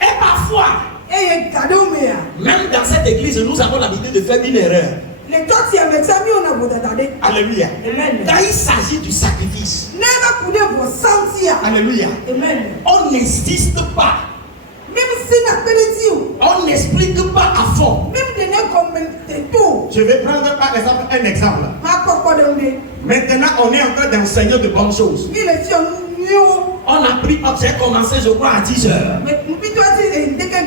Et parfois, même dans cette église, nous avons l'habitude de faire une erreur. Alléluia. Quand il s'agit du sacrifice, alléluia, on n'insiste pas. On n'explique pas à fond. Je vais prendre par exemple un exemple. Maintenant, on est en train d'enseigner de bonnes choses. On a pris, j'ai commencé, je crois, à 10 heures.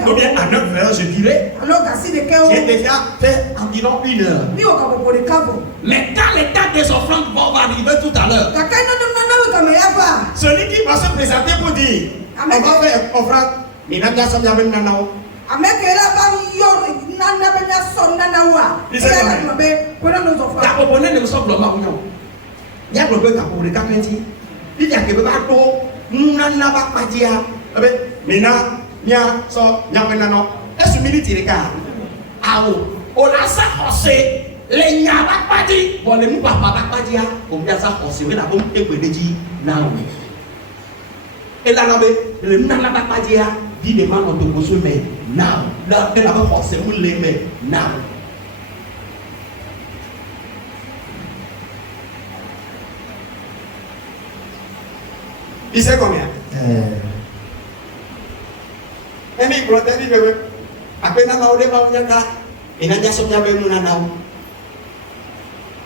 Ou bien à 9 heures, je dirais. J'ai déjà fait environ 1 heure. Mais quand les temps des offrandes vont arriver tout à l'heure, Celui qui va se présenter pour dire, on va faire offrande, mais n'a pas ça même nanao. Est-ce minute il regarde? ah oh, on a ça forcé. Les nyabak pas dit, bon les moupas pas dit, on a ça forcé. Mais la bombe est peu de dit, non. Et là, le n'abak pas dit, dit des gens ont tout besoin, mais non. Là, elle a forcé, vous l'aimez, non. Il sait combien? Et puis, il dit que après, on a et n'a pas sommeil avec nous.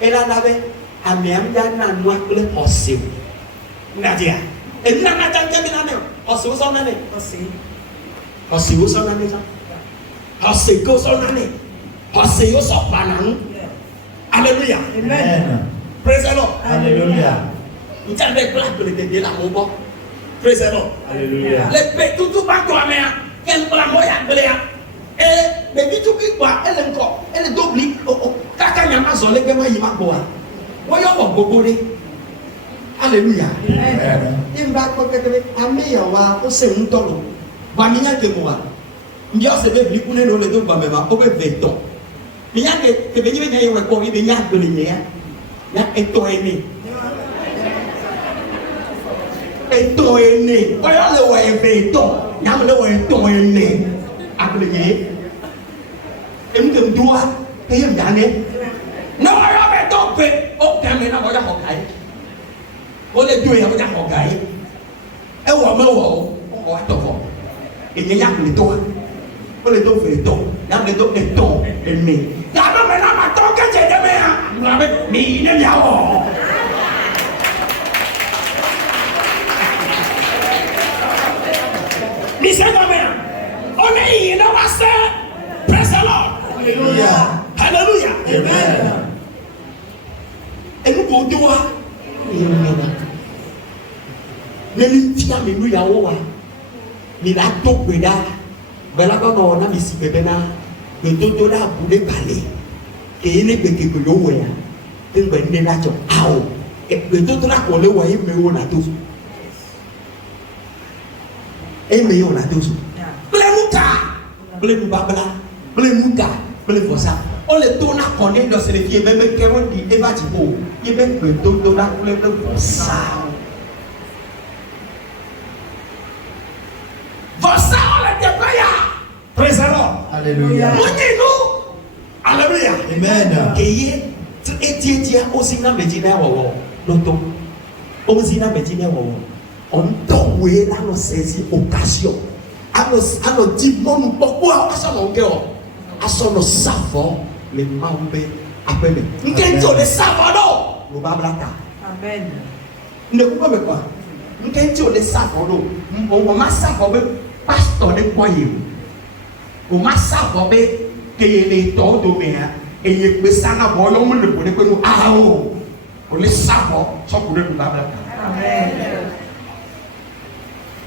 Et là, à même dans la noix pour les possibles. Nadia. Et nous n'avons pas de possible. Possible, ça possible, ça possible, ça possible, ça alléluia. Amen. Praise the Lord. Alléluia. Vous avez plaque de l'été là, mon bon. Praise the Lord. Alléluia. Les bêtes tout pas toi, mais quel blamoya, et les bitou qui quoi, elle est encore, elle est double. Kaka nyama zolé que moi il m'a quoi. Moi y'en va bobolé. Alléluia. Il va quoi que ami yawa au sein tolo. Bamiya que moi. Mbia se be bli kune no le do bamema o be veto. Miya que be ni ya ko bi be nya ko ni ya. Ya eto eni. Eto eni. Oya le wa veto. Nyam le wa eto eni. Agleye. Em dem dua, em dane. No yo be tope, o kame na mo ya hokai. O le due ya mo ya hokai. E wo me wo, o wa tofo. E nya ya le to. O le do fe to. Ya le do e to, e me. Ya no me na ma to ke je de me ha. Na be mi ne ya wo. Mi se do me. On est ici, on va se praise the Lord. Alléluia. Alléluia. Amen. Et nous pouvons dire, nous fiam et nous yawa. Nous la topeda. Bela quand on a mis si bébéna, le toto la boule balé. Et il est pété que l'eau est. Il va venir là, et le toto la qu'on le voyait, mais on a tous. Et mais on a tous. Blémouka, blémoubabla, blémouka, bléfosa. On le tourne à connaître dans les filles, même qui ont dit Eva Tipo, il même que tout là pour le ça. Vossa on le déploya. Praise the Lord. Alléluia. Nous, alléluia. Amen. Keye, etie aussi na medina wo loto. Aussi na medina wo. On doit là nous saisir occasion. Alors dit mon pourquoi ça mon cœur. À son savon les mambe appelé. N'qu'est-ce le savon non. Nous ba blata. Amen. Ne quoi me quoi. N'qu'est-ce le savon non. On ma savon be pasteur de quoi you. On ma savon be que les temps domea et il peut ça na bo yo mun le pour que nous ah oh. On le savon sans pour nous ba blata. Amen.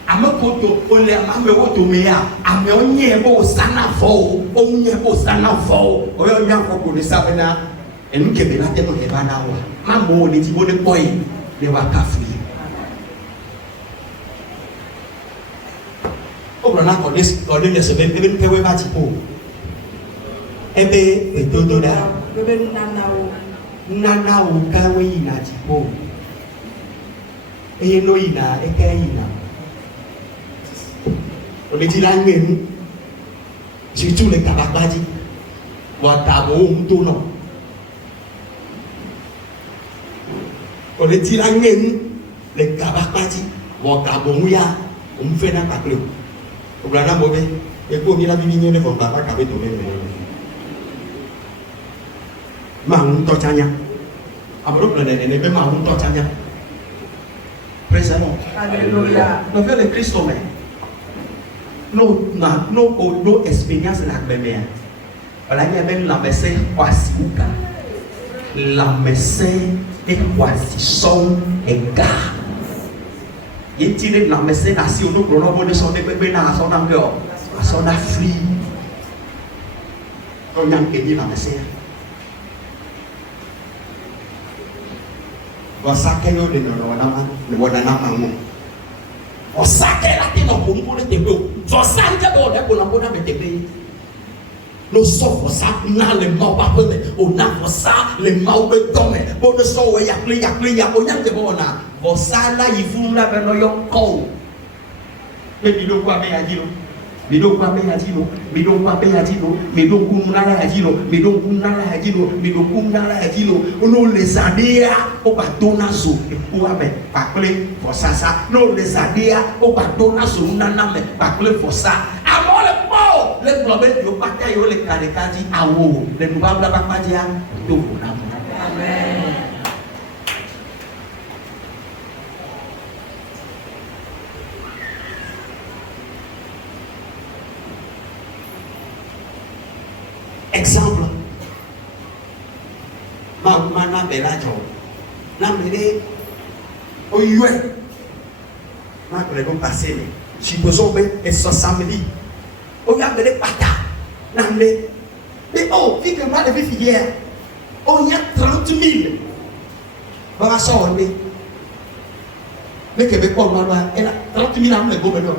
Amekoto ole amewoto mea ame onye bo sana fo onye bo sana fo oyo nya ko ko le sabena enu ke be la te no e ba na wa mambo le ti bo de boy le wa kafri o na ko le se be pe we ba ti po ebe etodo da Bebe nana o ka we ina ti po e no ina e ka ina on est dit là nous surtout les kabakadi wa tabo mtono on est dit là nous les kabakadi wa tabo muya on fait na paklo o blana bobe e ko mi la bi ni ne fon ba ka be to me ma un to chanya abro blana ne be ma un to chanya praise the Lord. Alléluia. Nous faisons le Christ au même. No expérience la bébé. Voilà, il y a même la messe Kwasiuka. La messe est Kwasison et Ga. Il tire la messe nation nous prenons de son bébé na son encore. À son Afrique. On y a dit la messe. Voici que nous devons osake la te no pompo le tebe so sante bo le bona me tebe no so for sa na le ma ba pe o na for sa le ma o be tome bo de so we ya o nya te bo na o sa la yifu la be no yo ko be bi do kwa me ya jilo mi do kwa me ya jilo mi do kwa me ya jilo mi do kun na la jilo mi do kun na la jilo mi do kun na la jilo ono le sadia o ba dona so e ko ame pakle for sa no le sadia o ba dona so na na me pakle for sa amo le po le globe yo pata yo le karekaji awo le nu ba bla ba padia to ko na Amen. exemple mana belajo na mele oyue na kole ko passer si besoin be et so samedi o ya bele pata na mele mais oh fi que moi de filière on y a 30 000 va ça on est le Québécois moi elle a 30 000 am le go maintenant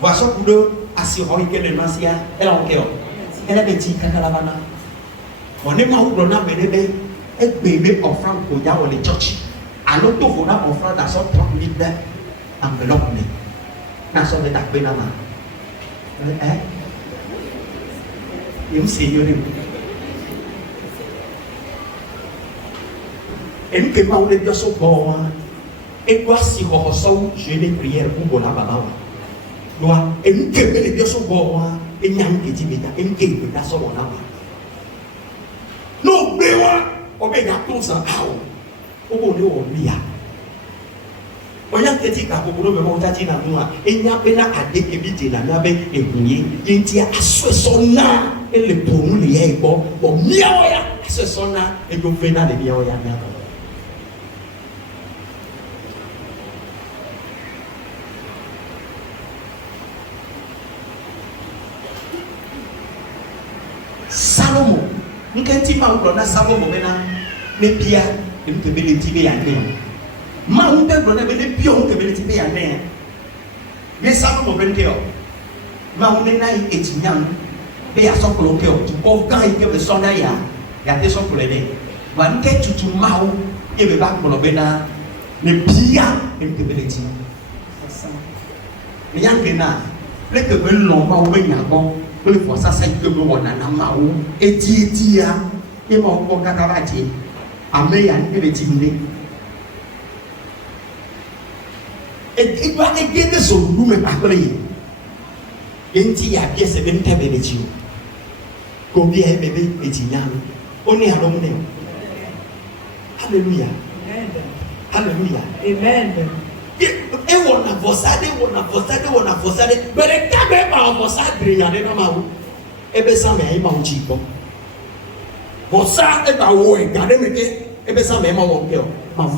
voici pour de assurant que le nasia elle en cœur elle a petit cacalavana on est ma ou brona bébé et bébé offrande pour ya on les church à l'autre vona offrande à son 30 000 enveloppe na son de takbe na ma il me seigneur et nous que ma ou les bien sont bon et quoi si on sort je les prières pour la baba wa et nous que les bien sont bon et n'y a que dit beta et que beta so on a no bewa obega to sa awo obo ni o ria oya keti ka ko no be mo ta ti na mu a enya be na ade ke bi de na na be ehunye yenti asweso na ele ponu le ye gbo o mi oya asweso na e go fe na le mi oya na ko Salomo nkenti ma ngro na Salomo be na ne bia e nke be le tibe ya ne ma hu be ngro na be le bia hu nke be le tibe ya ne ye Salomo be nke o ma hu ne na etinyam ya son coloqué tu quand il que son ya des son colonné wan ke tu mau et be ba ko bena ne pia em te beleti mais yang kena le que ben long ba o ben ya bon le faut ça c'est que bon na mau et ti ya et mon ko ka ba ti ame ya ne be ti ne et doit aider de son nous me parler enti ya pièce ben te beleti combien bébé et ti ya on est à l'homme. Alléluia. Alléluia. Amen. Et on a forçade. Mais les cas même en forçade, il y a des mamans. Et bien ça, mais il m'a dit bon. Forçade, et bien ouais, regardez, mais et bien ça, mais il m'a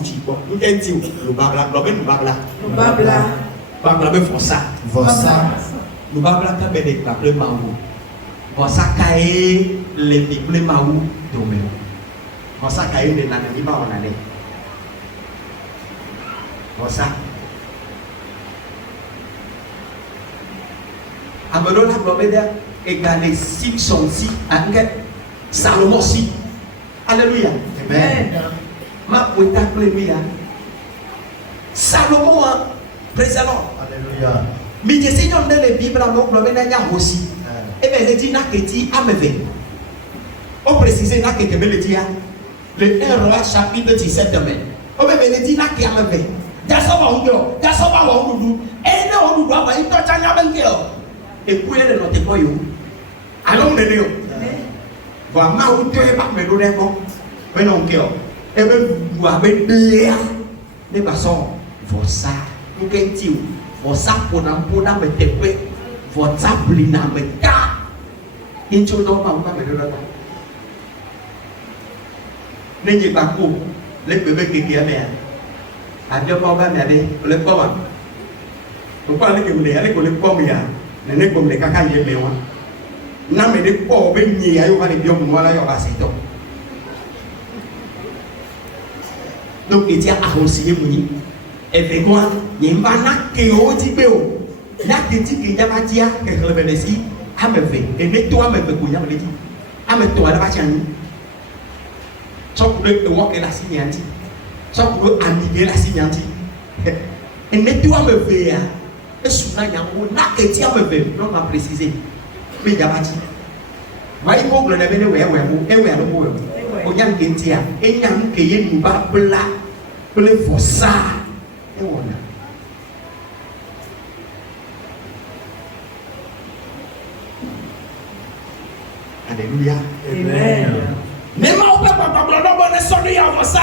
dit bon. Nous t'en dit, nous babla. Babla, mais forçade. Nous babla, quand même, les babla, mamou. Forçade, cahier, les babla, mamou, dommage. Masa kayu de nana di bawah nane. Masa. Abadon la probeda égalé Simpson si angkat Salomon si. Alléluia. Amen. Ma puita plebia. Salomon président. Alléluia. Mais je sais dans les Bibles la probeda nya aussi. Et ben le dit na keti ameve. On précise na keti me le dit ya. Le 1 Roi chapitre 17 demain. On va venir dire qu'il y a un peu. D'assoma ou non, d'assoma ou non. Et non, on doit pas y toucher à un peu. Et puis il est de notre pays. Allons le lieu. Voilà, ma ou tu es pas me donner bon. Mais non, que. Et même vous avez bien. Les personnes, vos ça, vous qu'est-il? Vos ça pour n'en me taper. Vos ça pour n'en me ta. Il ne faut pas me donner. Nên bà cụ lấy bébé kia mẹ à cho con ba mẹ đi lấy con à cũng qua lấy kiểu lấy của lấy con mẹ nên lấy cùng lấy các cái gì mèo á năm mẹ đi bỏ bên nhì ấy qua đi dùng qua lấy cho bà sĩ tục lúc kia cha không xí mui em về qua những ba nát kêu chỉ biểu nát kia chỉ kia ba chia cái khơi bên đây xí em về em lấy tua em về cùng nhau đi em tua là ba chàng Sokule ewo ke la sinyanti. Sokule anige la sinyanti. Et tu as me fait ya. Et souvent yango na ke ti a me fait. Non m'a précisé. Mais yabati. Wai mo glo na bene we mo e we lo mo. O yan ke ti a. E nyam ke ye nu ba bla. Ple fosa. E wona. Alléluia. Amen. Mais ma ope papa blonde bonne sonne ya ça.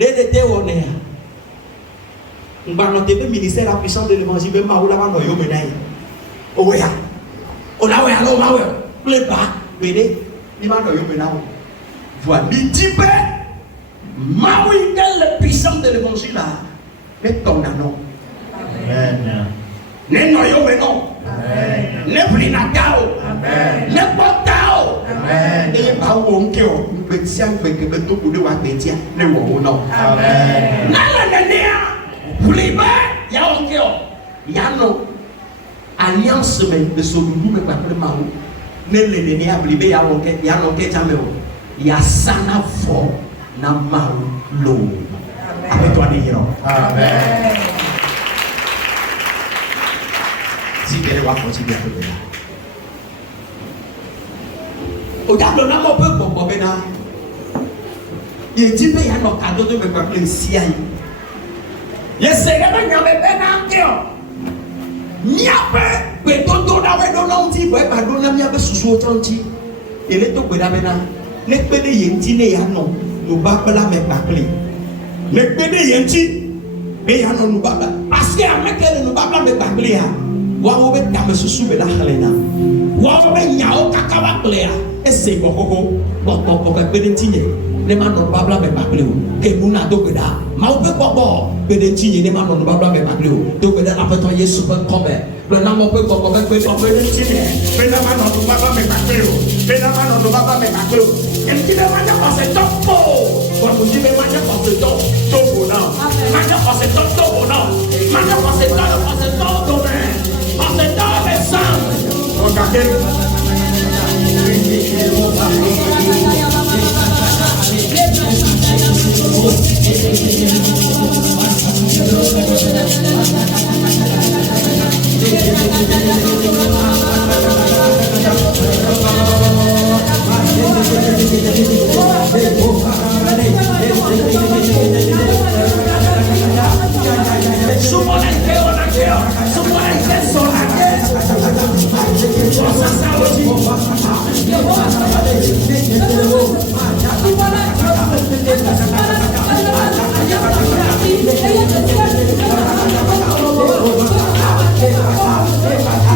Dédé on est. On va noter le ministère la puissance de l'évangile même ma ou la va no yo menai. O ya. O la wa lo ma wa. Ple ba bede. Ni ma no yo menai. Voilà, mi type ma ou la puissance de l'évangile là. Mais ton non. Amen. Ne no yo menai. Amen. Ne prinatao. Amen. Ne potao. Amen. Et pas où que petit avec que tout pour de wa petit ne wo non. Amen. Na la nenia. Puliba ya onkeo. Ya no. Alliance mais de so nous me pas vraiment. Ne le nenia puliba ya onke ya no ke chameo. Ya sana fo na mau lo. Avec toi des héros. Amen. Si tu va continuer à faire. Au diable n'a pas peur pour Bobena. Il dit qu'il y a un cadeau de me faire si aïe. Il s'est réveillé dans le bénin. N'y a pas de tonton d'avoir donné un petit peu, pas donné un peu sous autant de il est tout pour la bénin. Les pédés yenti ya non, nous babla mais pas clé. Les pédés yenti, mais ya non nous babla. Parce que avec elle nous babla mais pas clé. Wa be kame susu be la halena. Wa be nyao kakawa clé. Ese bokoko bokoko ke pedentinye ne ma no babla me bakleo ke muna dogeda ma o be bokko pedentinye ne ma no babla me bakleo dogeda la peto Yesu pe komme le na mo pe bokko ke pedentinye be na ma no babla me bakleo be na ma no babla me bakleo en ti be ma nya ko se topo ko mo di be ma nya ko se topo na ma nya ko se topo na ma nya ko se topo na ko se topo na ko se topo na regardez Thank you.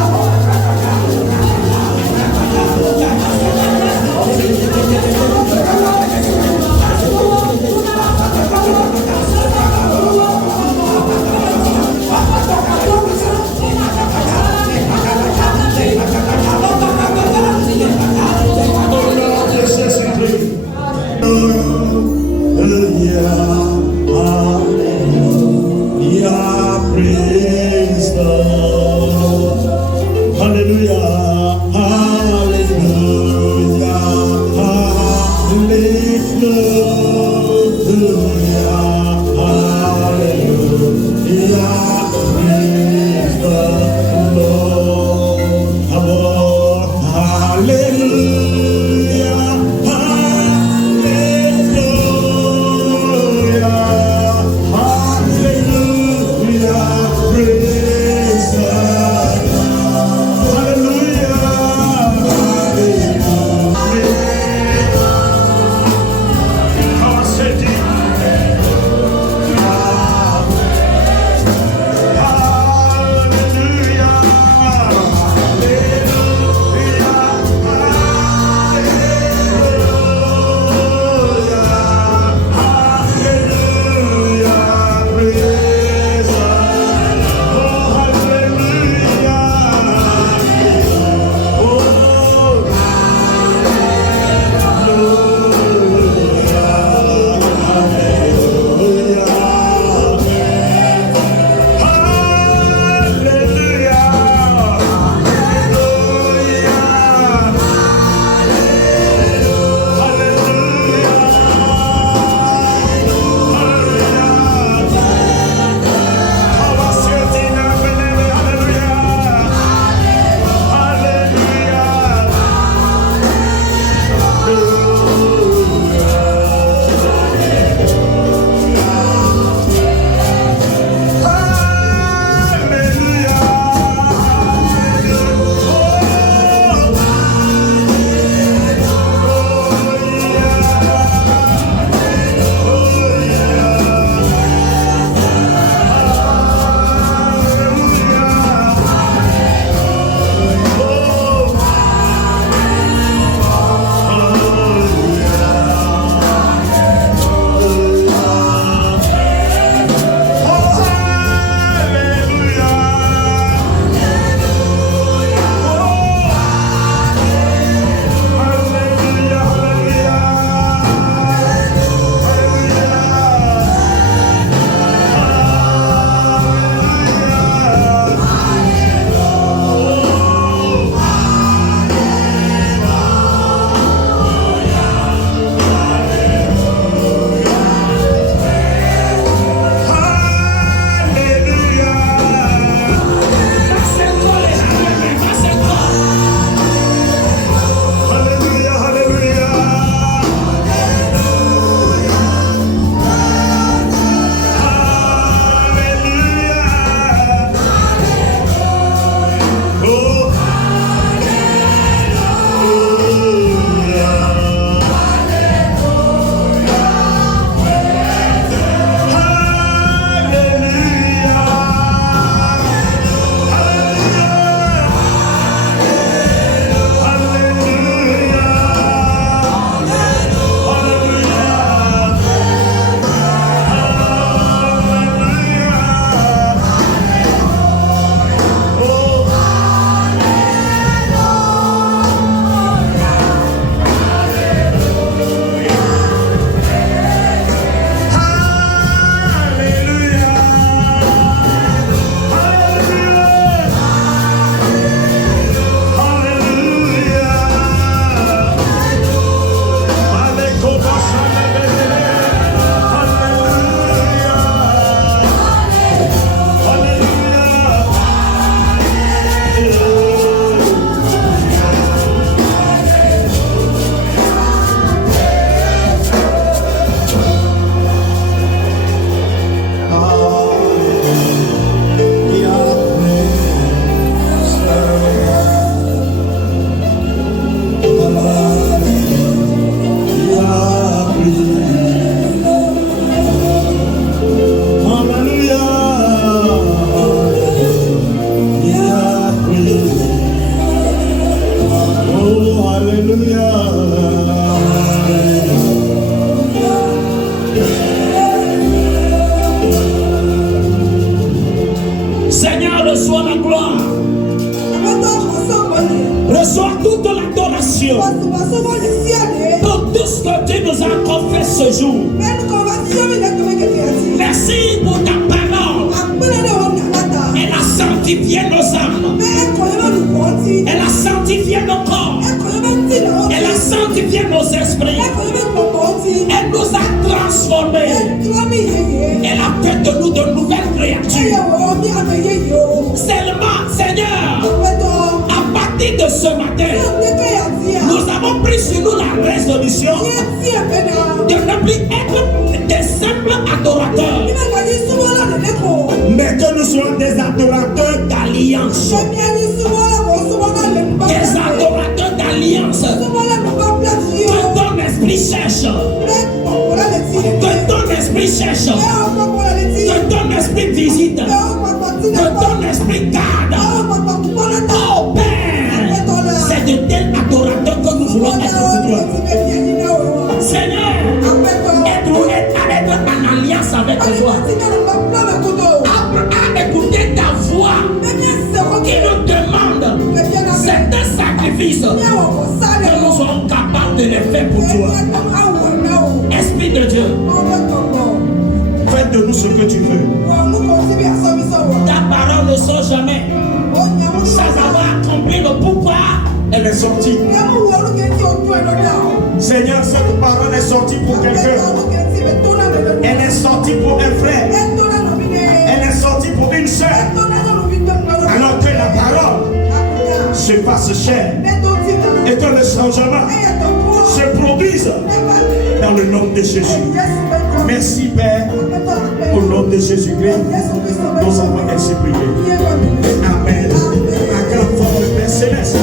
toute l'adoration pour tout ce que Dieu nous a encore fait ce jour. Merci pour ta parole. Elle a sanctifié nos âmes. Elle a sanctifié nos corps. Elle a sanctifié nos esprits. Elle nous a transformés. Elle a fait de nous de nouvelles créatures. Seulement, Seigneur, à partir de ce matin, nous avons pris sur nous la résolution de ne plus être des simples adorateurs, mais que nous soyons des adorateurs d'alliance. Des adorateurs d'alliance. Que ton esprit cherche. Que ton esprit cherche. Que ton esprit visite. Que ton esprit garde. Oh Père, c'est de tels adorateurs que nous voulons être aujourd'hui. Seigneur, aide-nous à être en alliance avec toi. À écouter ta voix qui nous demande certains sacrifices que nous soyons capables de les faire pour toi. Esprit de Dieu, fais de nous ce que tu veux. Ta parole ne sort jamais sans avoir accompli le pourquoi elle est sortie. Seigneur, cette parole est sortie pour quelqu'un. Elle est sortie pour un frère. Elle est sortie pour une sœur. Alors que la parole se fasse chair et que le changement se produise dans le nom de Jésus. Merci Père, au nom de Jésus-Christ, nous avons ainsi prié. Amen. Acclame votre Père Céleste.